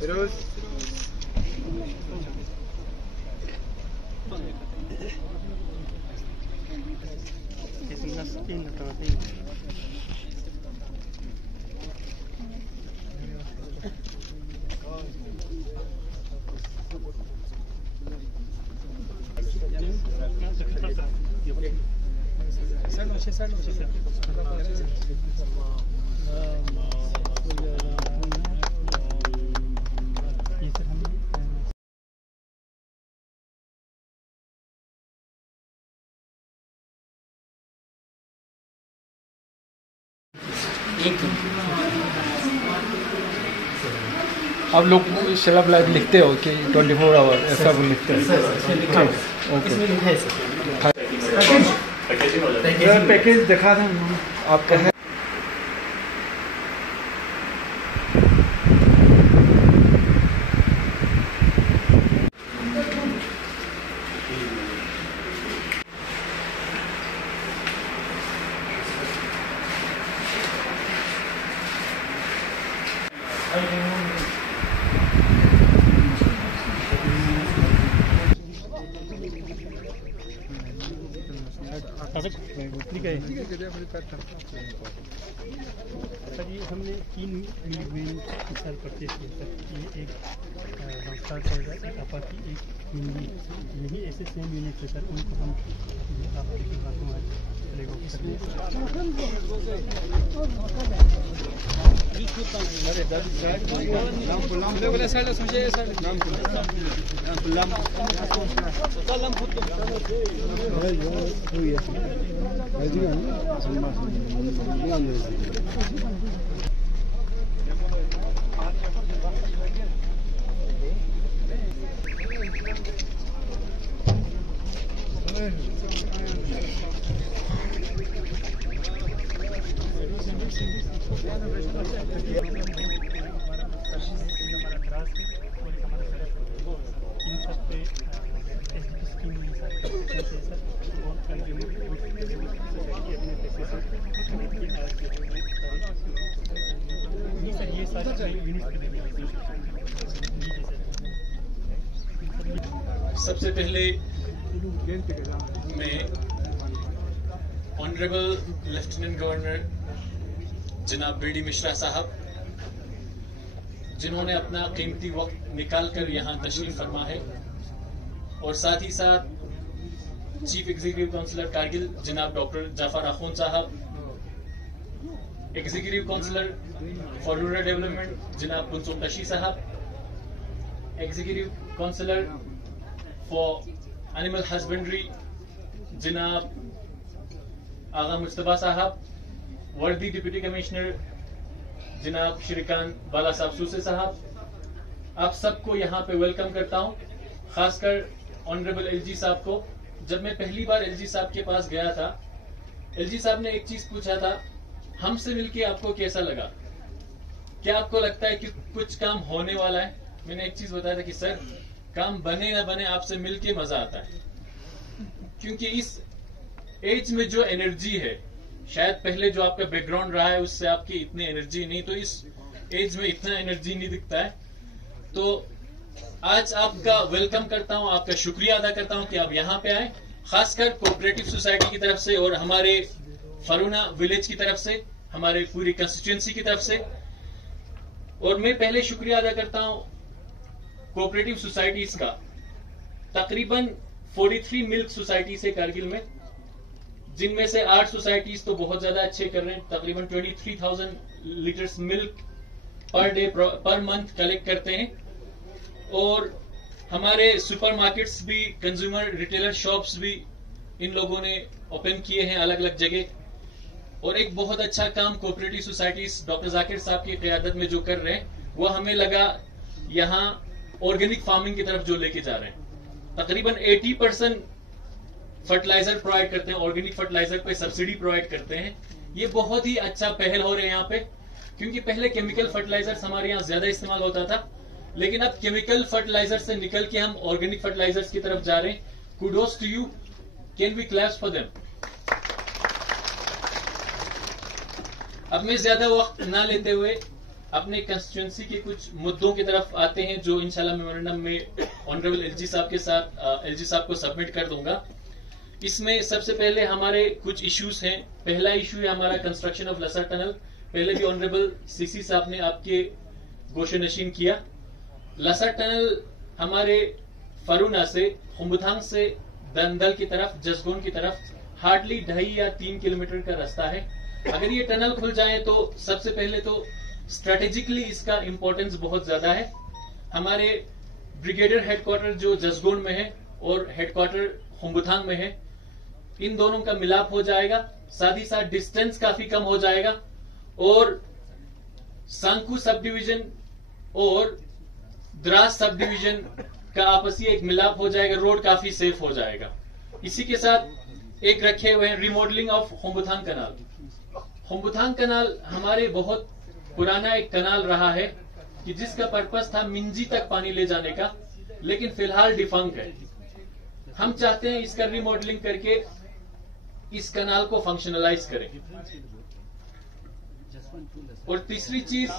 Firoz. आप लोग shelf life लिखते हो कि 24 आवर ऐसा वो लिखते हैं? ओके, पैकेज दिखा दें आपका है। सर ये हमने 3 मिलीग्राम सर परचेज किया सर। ये एक रॉकस्टार का एक आपा की एक हिंदी यही ऐसे सेम यूनिट है सर। उनको हम सबसे पहले मैं ऑनरेबल लेफ्टिनेंट गवर्नर जनाब बी डी मिश्रा साहब, जिन्होंने अपना कीमती वक्त निकालकर यहां तशरीफ फरमा है, और साथ ही साथ चीफ एग्जीक्यूटिव काउंसिलर कारगिल जनाब doctor Jafar Akhoon sahab, executive councillor for rural development Janab Kulsum Tashi sahab, executive councillor for animal husbandry Janab Aga Mustafa साहब, वर्दी डिप्टी कमिश्नर जनाब श्रीकांत बाला साहब सूसे साहब, आप सबको यहाँ पे वेलकम करता हूँ। खासकर ऑनरेबल एलजी साहब को। जब मैं पहली बार एलजी साहब के पास गया था, एलजी साहब ने एक चीज पूछा था, हमसे मिलके आपको कैसा लगा, क्या आपको लगता है कि कुछ काम होने वाला है? मैंने एक चीज बताया था कि सर, काम बने ना बने, आपसे मिलके मजा आता है, क्योंकि इस एज में जो एनर्जी है, शायद पहले जो आपका बैकग्राउंड रहा है उससे आपकी इतनी एनर्जी नहीं, तो इस एज में इतना एनर्जी नहीं दिखता है। तो आज आपका वेलकम करता हूं, आपका शुक्रिया अदा करता हूं कि आप यहाँ पे आए, खासकर कोऑपरेटिव सोसाइटी की तरफ से और हमारे फरूना विलेज की तरफ से, हमारे पूरी कंस्टिट्यूएंसी की तरफ से। और मैं पहले शुक्रिया अदा करता हूं कोऑपरेटिव सोसाइटीज का। तकरीबन 43 मिल्क सोसाइटीज है कारगिल में, जिनमें से 8 सोसाइटीज तो बहुत ज्यादा अच्छे कर रहे हैं, तकरीबन 23,000 litres milk per day per month collect करते हैं। और हमारे सुपरमार्केट्स भी, कंज्यूमर रिटेलर शॉप्स भी इन लोगों ने ओपन किए हैं अलग अलग जगह। और एक बहुत अच्छा काम कोऑपरेटिव सोसाइटीज डॉक्टर जाकिर साहब की क़यादत में जो कर रहे हैं, वो हमें लगा यहाँ ऑर्गेनिक फार्मिंग की तरफ जो लेके जा रहे हैं। तकरीबन 80% फर्टिलाइजर प्रोवाइड करते हैं, ऑर्गेनिक फर्टिलाइजर पे सब्सिडी प्रोवाइड करते हैं। ये बहुत ही अच्छा पहल हो रहे हैं यहाँ पे, क्योंकि पहले केमिकल फर्टिलाइजर्स हमारे यहाँ ज्यादा इस्तेमाल होता था, लेकिन अब केमिकल फर्टिलाइजर से निकल के हम ऑर्गेनिक फर्टिलाइजर्स की तरफ जा रहे हैं। Kudos to you, can we claps for them. अब मैं ज्यादा वक्त ना लेते हुए अपने कंस्टिट्यूंसी के कुछ मुद्दों की तरफ आते हैं, जो इंशाल्लाह मेमोरेंडम में ऑनरेबल एलजी साहब के साथ एलजी साहब को सबमिट कर दूंगा। इसमें सबसे पहले हमारे कुछ इश्यूज हैं। पहला इशू है हमारा कंस्ट्रक्शन ऑफ लसर टनल। पहले भी ऑनरेबल सीसी साहब ने आपके गोशेनशीन किया। लसर टनल हमारे फरूना से, खुम्बुथांग से दंदल की तरफ, जसगोन की तरफ हार्डली 2.5 या 3 किलोमीटर का रास्ता है। अगर ये टनल खुल जाए तो सबसे पहले तो स्ट्रेटेजिकली इसका इंपॉर्टेंस बहुत ज्यादा है। हमारे ब्रिगेडियर हेडक्वार्टर जो जसगोन में है और हेडक्वार्टर खुम्बुथांग में है, इन दोनों का मिलाप हो जाएगा। साथ ही साथ डिस्टेंस काफी कम हो जाएगा और सांकू सब डिवीजन और द्रास सब डिवीजन का आपसी एक मिलाप हो जाएगा। रोड काफी सेफ हो जाएगा। इसी के साथ एक रखे हुए हैं रिमॉडलिंग ऑफ खुम्बुथांग कनाल। खुम्बुथांग कनाल हमारे बहुत पुराना एक कनाल रहा है कि जिसका पर्पस था मिंजी तक पानी ले जाने का, लेकिन फिलहाल डिफंक है। हम चाहते हैं इसका रिमॉडलिंग करके इस कनाल को फंक्शनलाइज करें। और तीसरी चीज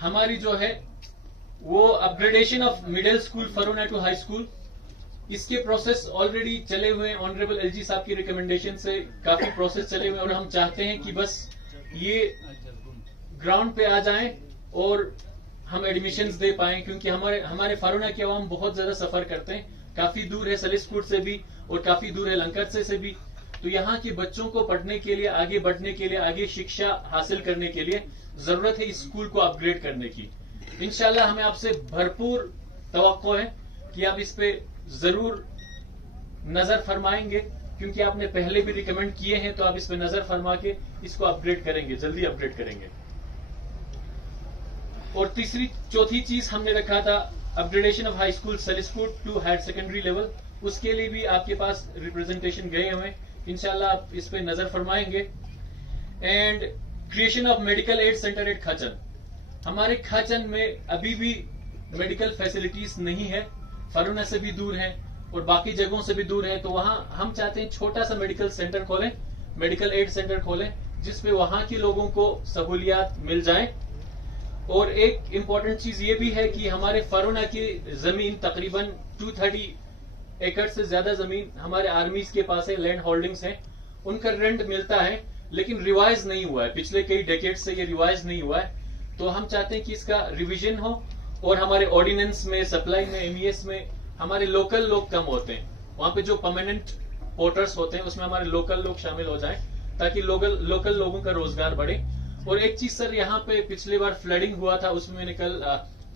हमारी जो है वो upgradation of middle school Faruna to high school. इसके प्रोसेस ऑलरेडी चले हुए हैं। ऑनरेबल एलजी साहब की रिकमेंडेशन से काफी प्रोसेस चले हुए हैं और हम चाहते हैं कि बस ये ग्राउंड पे आ जाएं और हम एडमिशंस दे पाएं, क्योंकि हमारे फरूना के अवाम बहुत ज्यादा सफर करते हैं। काफी दूर है सलिसपुर से भी और काफी दूर है लंकर से भी। तो यहाँ के बच्चों को पढ़ने के लिए, आगे बढ़ने के लिए, आगे शिक्षा हासिल करने के लिए जरूरत है इस स्कूल को अपग्रेड करने की। इंशाल्लाह हमें आपसे भरपूर तवक्को है कि आप इस पे जरूर नजर फरमाएंगे, क्योंकि आपने पहले भी रिकमेंड किए हैं। तो आप इस पे नजर फरमा के इसको अपग्रेड करेंगे, जल्दी अपग्रेड करेंगे। और चौथी चीज हमने रखा था upgradation of high school Salispur to higher secondary level. उसके लिए भी आपके पास रिप्रेजेंटेशन गए हुए। इंशाल्लाह आप इस पे नजर फरमाएंगे। And creation of medical aid center at Khachan. हमारे खाचन में अभी भी मेडिकल फैसिलिटीज नहीं है, फरूना से भी दूर है और बाकी जगहों से भी दूर है। तो वहां हम चाहते हैं छोटा सा मेडिकल सेंटर खोलें, मेडिकल एड सेंटर खोलें, जिसपे वहां के लोगों को सहूलियात मिल जाए। और एक इम्पोर्टेंट चीज ये भी है कि हमारे फरूना की जमीन तकरीबन 230 एकड़ से ज्यादा जमीन हमारे आर्मीज के पास है, लैंड होल्डिंग्स हैं। उनका रेंट मिलता है लेकिन रिवाइज नहीं हुआ है, पिछले कई डेकेड से ये रिवाइज नहीं हुआ है। तो हम चाहते हैं कि इसका रिवीजन हो और हमारे ऑर्डिनेंस में, सप्लाई में, एमईएस में हमारे लोकल लोग कम होते हैं। वहां पे जो परमानेंट पोर्टर्स होते हैं उसमें हमारे लोकल लोग शामिल हो जाएं, ताकि लोकल लोगों का रोजगार बढ़े। और एक चीज सर, यहाँ पे पिछली बार फ्लडिंग हुआ था, उसमें मैंने कल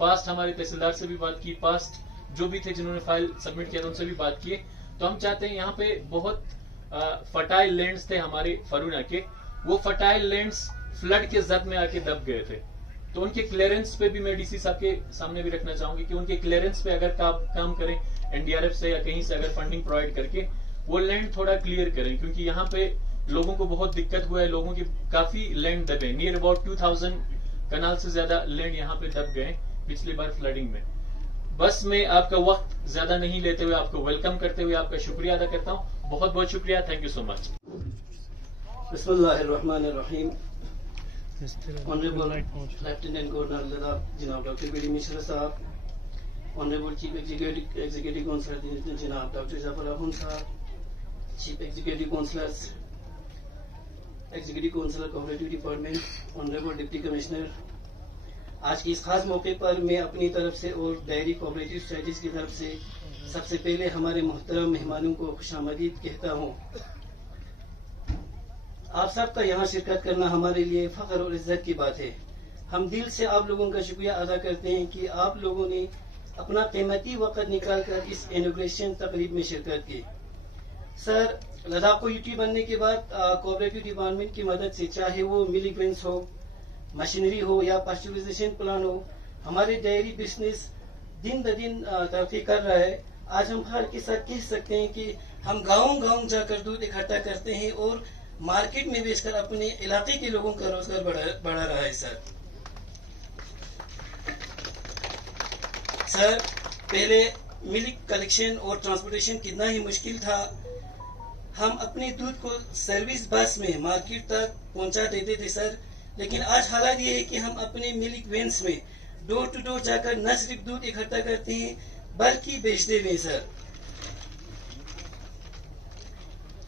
पास्ट हमारे तहसीलदार से भी बात की, पास्ट जो भी थे जिन्होंने फाइल सबमिट किया था उनसे भी बात की। तो हम चाहते हैं, यहाँ पे बहुत फर्टाइल लैंड्स थे हमारे फरूना के, वो फर्टाइल लैंड्स फ्लड के जद में आके दब गए थे। तो उनके क्लियरेंस पे भी मैं डीसी साहब के सामने भी रखना चाहूंगी कि उनके क्लियरेंस पे अगर काम करें एनडीआरएफ से या कहीं से अगर फंडिंग प्रोवाइड करके वो लैंड थोड़ा क्लियर करें, क्योंकि यहाँ पे लोगों को बहुत दिक्कत हुआ है। लोगों की काफी लैंड दबे, नियर अबाउट 2000 कनाल से ज्यादा लैंड यहाँ पे दब गए पिछली बार फ्लडिंग में। बस मैं आपका वक्त ज्यादा नहीं लेते हुए आपको वेलकम करते हुए आपका शुक्रिया अदा करता हूँ। बहुत बहुत शुक्रिया, थैंक यू सो मच। बिस्मिल्लाहिर्रहमानिर्रहीम। ऑनरेबल लेफ्टिनेंट गवर्नर जनाब डॉक्टर बीडी मिश्रा साहब, ऑनरेबल चीफ एग्जीक्यूटिव काउंसलर जनाब डॉक्टर जफर अहमद साहब, chief executive counsellor cooperative department, honourable deputy commissioner, आज की इस खास मौके पर मैं अपनी तरफ से और डेयरी कोऑपरेटिव सोसाइटीज की तरफ से सबसे पहले हमारे मोहतरम मेहमानों को खुशामदीद कहता हूँ। आप सबका यहाँ शिरकत करना हमारे लिए फख्र और इज्जत की बात है। हम दिल से आप लोगों का शुक्रिया अदा करते हैं कि आप लोगों ने अपना कीमती वक्त निकाल कर इस इनॉग्रेशन तकरीब में शिरकत की। सर, लद्दाख को यूटी बनने के बाद कोऑपरेटिव डिपार्टमेंट की मदद से, चाहे वो मिल्क वेन्स हो, मशीनरी हो या पास्चराइजेशन प्लान हो, हमारे डेयरी बिजनेस दिन ब दिन तरक्की कर रहा है। आज हम फख्र के साथ कह सकते हैं कि हम गांव-गांव जाकर दूध इकट्ठा करते हैं और मार्केट में बेचकर अपने इलाके के लोगों का रोजगार बढ़ा रहा है। सर, पहले मिल्क कलेक्शन और ट्रांसपोर्टेशन कितना ही मुश्किल था। हम अपने दूध को सर्विस बस में मार्केट तक पहुंचा देते थे सर, लेकिन आज हालात ये है कि हम अपने मिल्क वेन्स में डोर टू डोर जाकर न सिर्फ दूध इकट्ठा करते हैं बल्कि बेचते भी।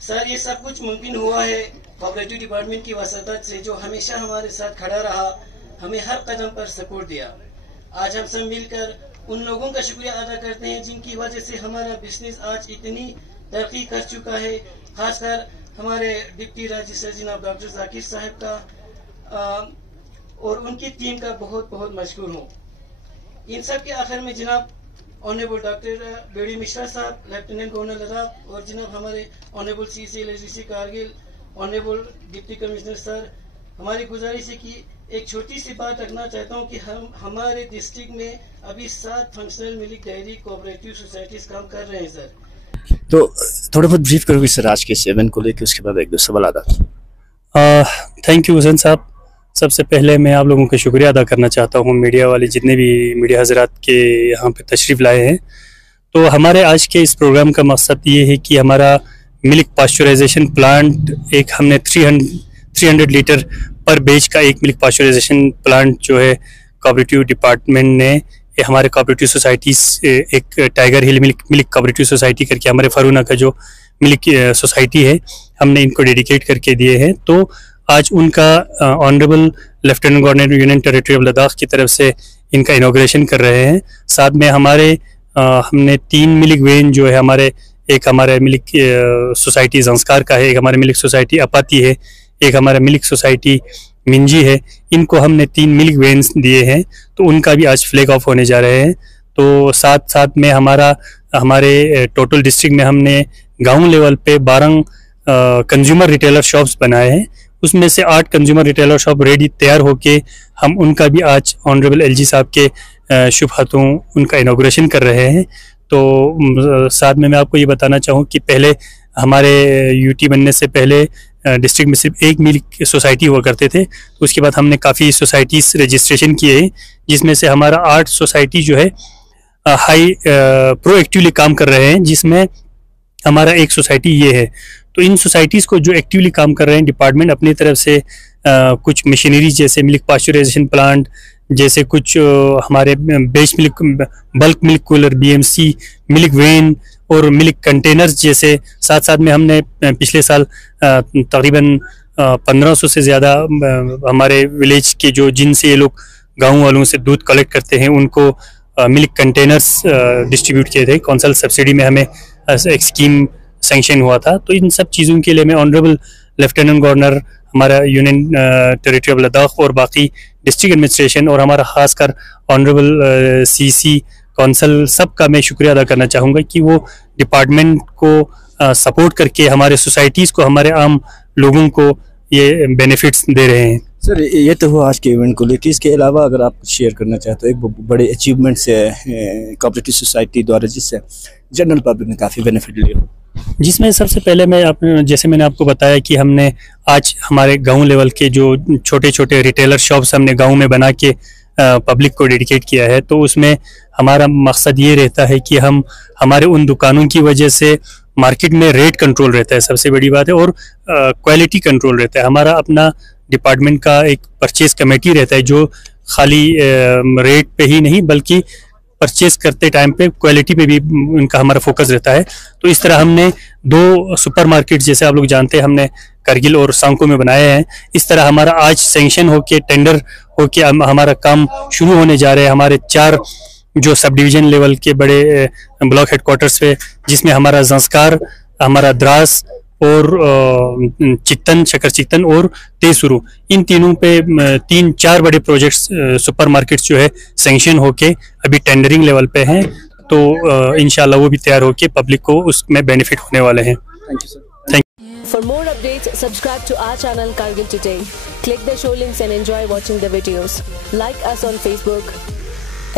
सर, ये सब कुछ मुमकिन हुआ है कोऑपरेटिव डिपार्टमेंट की वसातत से, जो हमेशा हमारे साथ खड़ा रहा, हमें हर कदम पर सपोर्ट दिया। आज हम सब मिलकर उन लोगों का शुक्रिया अदा करते हैं जिनकी वजह से हमारा बिजनेस आज इतनी तरक्की कर चुका है। खासकर हमारे डिप्टी रजिस्ट्रार जनाब डॉक्टर जाकिर साहब का और उनकी टीम का बहुत बहुत मशकूर हूँ। इन सब के आखिर में जनाब ऑनरेबल डॉक्टर बेड़ी मिश्रा साहब, लेफ्टिनेंट गवर्नर लद्दाख, और जनाब हमारे honourable CC Kargil, honourable deputy commissioner sir, हमारी गुजारिश है कि एक छोटी सी बात रखना चाहता हूँ कि हमारे डिस्ट्रिक्ट में अभी 7 functional milk dairy cooperative societies काम कर रहे हैं सर। तो थोड़ा बहुत ब्रीफ करोगे सर आज के सेवन को लेकर, उसके बाद एक दो सवाल आता। थैंक यू हुसैन साहब। सबसे पहले मैं आप लोगों का शुक्रिया अदा करना चाहता हूँ, मीडिया वाले जितने भी मीडिया हजरात के यहाँ पे तशरीफ लाए हैं। तो हमारे आज के इस प्रोग्राम का मकसद ये है कि हमारा मिल्क पास्चराइजेशन प्लांट, एक हमने 300 लीटर पर बैच का एक मिल्क पास्चराइजेशन प्लांट जो है कोऑपरेटिव डिपार्टमेंट ने हमारे कोऑपरेटिव सोसाइटीज, एक टाइगर हिल मिल्क कोऑपरेटिव सोसाइटी करके हमारे फरूना का जो मिल्क सोसाइटी है, हमने इनको डेडिकेट करके दिए हैं। तो आज उनका honourable lieutenant governor union territory of Ladakh की तरफ से इनका इनॉग्रेशन कर रहे हैं। साथ में हमने 3 मिल्क वेन जो है एक हमारे मिल्क सोसाइटी संस्कार का है, एक हमारे मिल्क सोसाइटी अपाती है, एक हमारा मिल्क सोसाइटी मिंजी है। इनको हमने 3 मिल्क वेन्स दिए हैं, तो उनका भी आज फ्लैग ऑफ होने जा रहे हैं। तो साथ में हमारे टोटल डिस्ट्रिक्ट में हमने गांव लेवल पे 12 कंज्यूमर रिटेलर शॉप्स बनाए हैं। उसमें से 8 कंज्यूमर रिटेलर शॉप रेडी तैयार होके हम उनका भी आज ऑनरेबल LG साहब के शुभ हाथों उनका इनॉग्रेशन कर रहे हैं। तो साथ में मैं आपको ये बताना चाहूँ कि पहले हमारे यूटी बनने से पहले डिस्ट्रिक्ट में सिर्फ एक मिल्क सोसाइटी हुआ करते थे। उसके बाद हमने काफ़ी सोसाइटीज़ रजिस्ट्रेशन किए हैं, जिसमें से हमारा 8 सोसाइटी जो है हाई प्रोएक्टिवली काम कर रहे हैं, जिसमें हमारा एक सोसाइटी ये है। तो इन सोसाइटीज़ को जो एक्टिवली काम कर रहे हैं, डिपार्टमेंट अपनी तरफ से कुछ मशीनरी जैसे मिल्क पास्चराइजेशन प्लांट, जैसे कुछ हमारे बेच milk, bulk milk cooler, BMC, milk when और मिल्क कंटेनर्स जैसे, साथ में हमने पिछले साल तकरीबन 1500 से ज़्यादा हमारे विलेज के जिनसे ये लोग गाँव वालों से दूध कलेक्ट करते हैं, उनको मिल्क कंटेनर्स डिस्ट्रीब्यूट किए थे। कौंसल सब्सिडी में हमें एक स्कीम सैंक्शन हुआ था। तो इन सब चीज़ों के लिए मैं ऑनरेबल लेफ्टिनेंट गवर्नर, हमारा यूनियन टेरिटरी ऑफ लद्दाख और बाकी डिस्ट्रिक्ट एडमिनिस्ट्रेशन और हमारा खासकर ऑनरेबल CC कौंसल, सबका मैं शुक्रिया अदा करना चाहूँगा कि वो डिपार्टमेंट को सपोर्ट करके हमारे सोसाइटीज़ को, हमारे आम लोगों को ये बेनिफिट्स दे रहे हैं। सर, ये तो हुआ आज के इवेंट को लेकर। इसके अलावा अगर आप शेयर करना चाहते हो एक बड़े अचीवमेंट्स है कोऑपरेटिव सोसाइटी द्वारा, जिससे जनरल पब्लिक ने काफ़ी बेनिफिट लिया, जिसमें सबसे पहले जैसे मैंने आपको बताया कि हमने आज हमारे गांव लेवल के जो छोटे छोटे रिटेलर शॉप्स हमने गांव में बना के पब्लिक को डेडिकेट किया है। तो उसमें हमारा मकसद ये रहता है कि हमारे उन दुकानों की वजह से मार्केट में रेट कंट्रोल रहता है, सबसे बड़ी बात है, और क्वालिटी कंट्रोल रहता है। हमारा अपना डिपार्टमेंट का एक परचेज कमेटी रहता है जो खाली रेट पे ही नहीं बल्कि परचेज करते टाइम पे क्वालिटी पे भी उनका हमारा फोकस रहता है। तो इस तरह हमने 2 सुपरमार्केट, जैसे आप लोग जानते हैं, हमने करगिल और सांको में बनाए हैं। इस तरह हमारा आज सैंक्शन होके, टेंडर होके हमारा काम शुरू होने जा रहे हैं। हमारे 4 जो सब डिवीजन लेवल के बड़े ब्लॉक हेडक्वार्टर्स पे, जिसमें हमारा संस्कार, हमारा द्रास और चित्तन, शकर चित्तन और तेसुरु, इन तीनों पे 3-4 बड़े प्रोजेक्ट्स सुपर मार्केट्स जो है सैंक्शन होके अभी टेंडरिंग लेवल पे हैं। तो इंशाल्लाह वो भी तैयार होके पब्लिक को उसमें बेनिफिट होने वाले हैं। Thank you sir. For more updates, subscribe to our channel Kargil Today. Click the show links and enjoy watching the videos. Like us on Facebook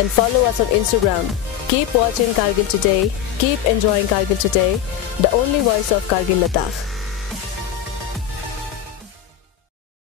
and follow us on Instagram. Keep watching Kargil Today. Keep enjoying Kargil Today, the only voice of Kargil Ladakh.